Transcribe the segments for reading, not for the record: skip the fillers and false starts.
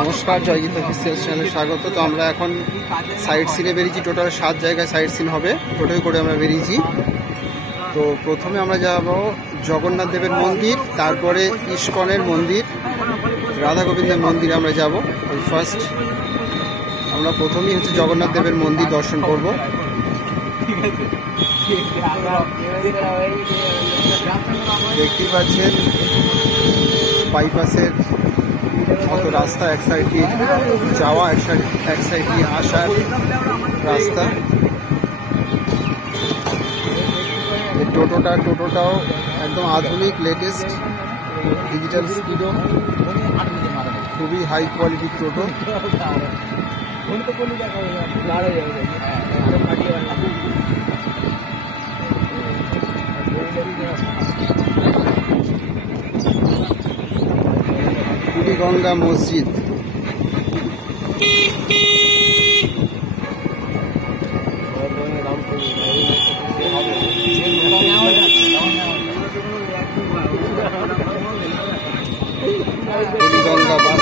নমস্কার, জয়গীত অফিসিয়াল চ্যানেলে স্বাগত। তো আমরা এখন সাইট সিনে বেরিয়েছি। টোটাল 7 জায়গায় সাইট সিন হবে, টোটোয় করে আমরা বেরিয়েছি। তো প্রথমে আমরা যাব জগন্নাথ দেবের মন্দির, তারপরে ইস্কনের মন্দির, রাধা গোবিন্দের মন্দিরে আমরা যাব। ফার্স্ট আমরা প্রথমেই হচ্ছে জগন্নাথ দেবের মন্দির দর্শন করব। দেখতেই পাচ্ছেন বাইপাসের মতো রাস্তা, এক সাইড দিয়ে যাওয়া, এক সাইড দিয়ে আসার রাস্তা। টোটোটাও একদম আধুনিক, লেটেস্ট ডিজিটাল স্পিডও, খুবই হাই কোয়ালিটির টোটো। বুড়িগঙ্গা মসজিদ, বুড়িগঙ্গা বাস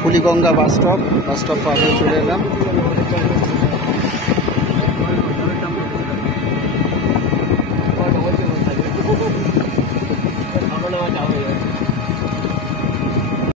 ফুলিগঙ্গা বাস স্টপ পার হয়ে চলে এলাম।